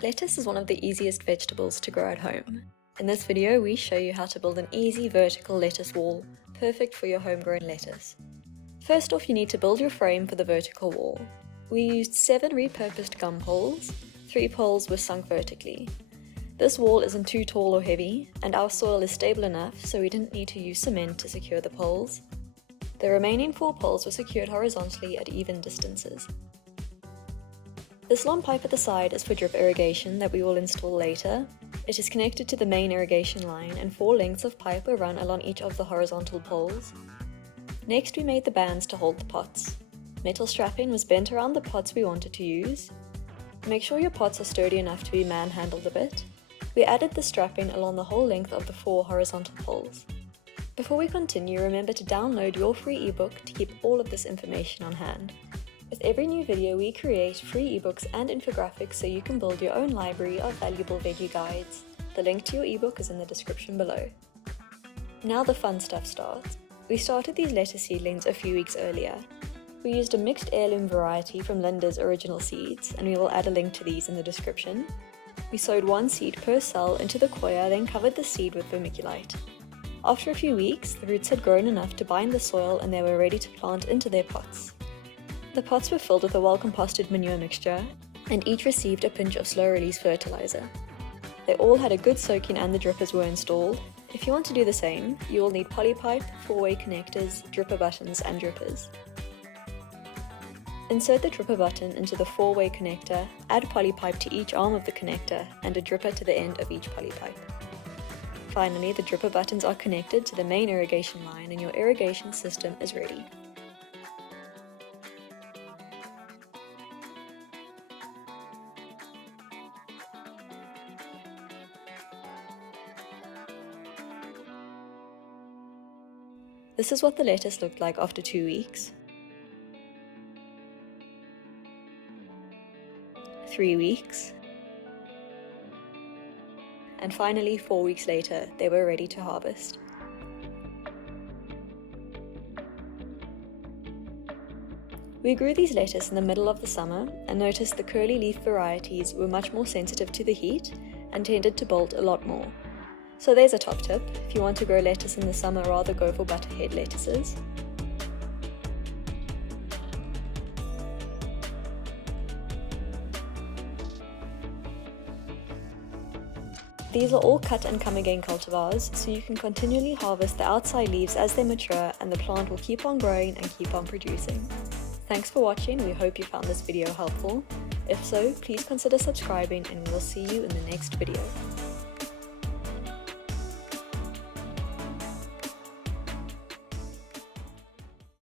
Lettuce is one of the easiest vegetables to grow at home. In this video, we show you how to build an easy vertical lettuce wall, perfect for your homegrown lettuce. First off, you need to build your frame for the vertical wall. We used 7 repurposed gum poles, 3 poles were sunk vertically. This wall isn't too tall or heavy, and our soil is stable enough so we didn't need to use cement to secure the poles. The remaining 4 poles were secured horizontally at even distances. This long pipe at the side is for drip irrigation that we will install later. It is connected to the main irrigation line and 4 lengths of pipe were run along each of the horizontal poles. Next we made the bands to hold the pots. Metal strapping was bent around the pots we wanted to use. Make sure your pots are sturdy enough to be manhandled a bit. We added the strapping along the whole length of the 4 horizontal poles. Before we continue, remember to download your free ebook to keep all of this information on hand. With every new video we create free ebooks and infographics so you can build your own library of valuable veggie guides. The link to your ebook is in the description below. Now the fun stuff starts. We started these lettuce seedlings a few weeks earlier. We used a mixed heirloom variety from Linda's original seeds, and we will add a link to these in the description. We sowed 1 seed per cell into the coir, then covered the seed with vermiculite. After a few weeks, the roots had grown enough to bind the soil and they were ready to plant into their pots. The pots were filled with a well-composted manure mixture, and each received a pinch of slow-release fertilizer. They all had a good soaking and the drippers were installed. If you want to do the same, you will need Polypipe, 4-way connectors, dripper buttons and drippers. Insert the dripper button into the 4-way connector, add Polypipe to each arm of the connector, and a dripper to the end of each Polypipe. Finally, the dripper buttons are connected to the main irrigation line and your irrigation system is ready. This is what the lettuce looked like after 2 weeks. 3 weeks. And finally, 4 weeks later, they were ready to harvest. We grew these lettuce in the middle of the summer and noticed the curly leaf varieties were much more sensitive to the heat and tended to bolt a lot more. So there's a top tip: if you want to grow lettuce in the summer, rather go for butterhead lettuces. These are all cut and come again cultivars, so you can continually harvest the outside leaves as they mature and the plant will keep on growing and keep on producing. Thanks for watching, we hope you found this video helpful. If so, please consider subscribing and we will see you in the next video.